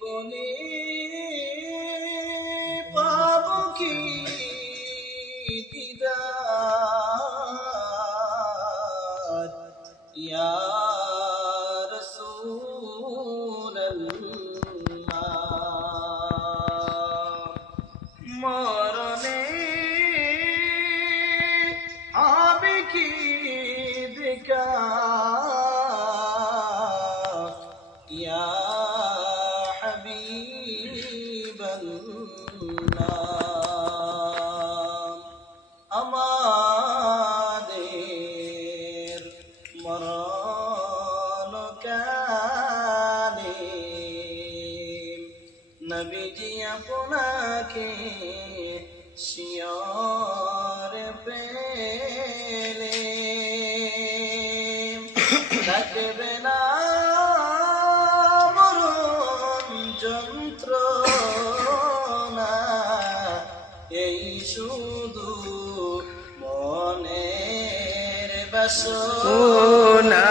বলে পাব কি দিদার ইয়া রাসূলুল্লাহ। মরণে হবে কি দেখা ইয়া হাবিবাল্লাহ। আমাদের মরণকালে নবীজি আপনাকে শিয়রে পেলে থাকবে না মরণ যন্ত্রণা, এই শুধু মনের বাসনা।